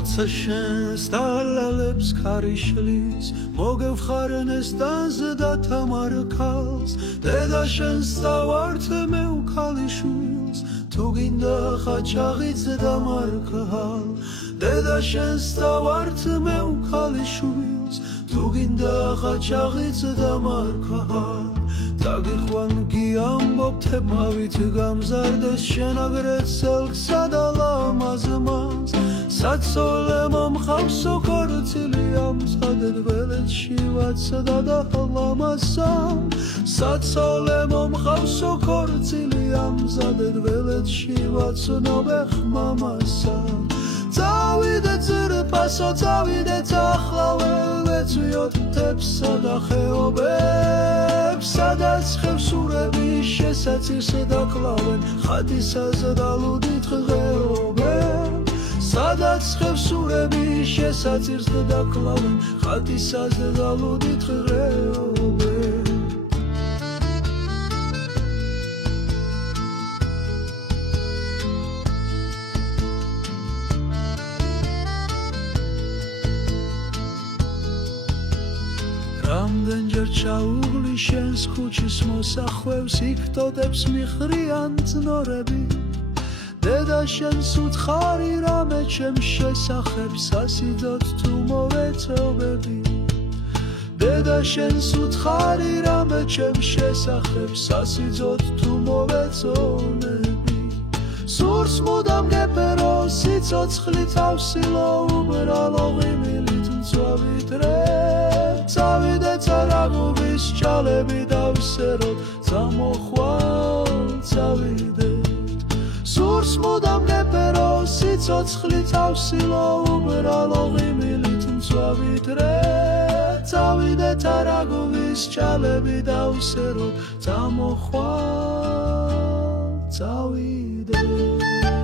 როცა შენს დალალებს ქარიშლის მოგევხარნეს დანზდა თამარქალს დედა შენს დავართ მე უქალიშვილს თუ გინდა ხაჭაღიც დამარქალ დედა შენს დავართ მე უქალიშვილს თუ გინდა ხაჭაღიც დამარქალ დაგიხვან გიამბობთ მავით გამზარდეს შენ აგრეთ სელქსა და ლამაზმას საცოლე მომხავსო ქორწილი ამზადეთ ველეთში ვაცდა და ლამაზა საცოლე მომხავსო ქორწილი ამზადეთ ველეთში ვაცნობ ხმამასა წავიდე ძრფასო წავიდეთ ახლავე ვეცვიოთ მთებსა და ხეობებს სადაც ხევსურები შესაწირს დაკლავენ ხატისაზე და ლუდით ღეობენ სადაც ხევსურები შესაწირს დაკლავენ ხატისაზე და ლუდით ღეობენ რამდენჯერ ჩაუღლი შენს ქუჩის მოსახვევს იქ მიხრიან წნორები დედა შენს უთხარი რამე ჩემს შესახებ სასიძოთ თუ მოვეწობები დედა შენს უთხარი რამე ჩემს შესახებ სასიძოთ თუ მოვეწონები სურს მუდამ გეფერო სიცოცხლი თავსილო უბრალო ღიმილით მწვავით რე წავიდე წარაგობის ჭალები დავსეროთ წამოხვალ წავიდეთ სურს მუდამ გეფერო სიცოცხლი თავსილო უბრალო ღიმილით მწვავით რე წავიდე წარაგობის ჭალები დავსეროთ წამოხვალ წავიდეთ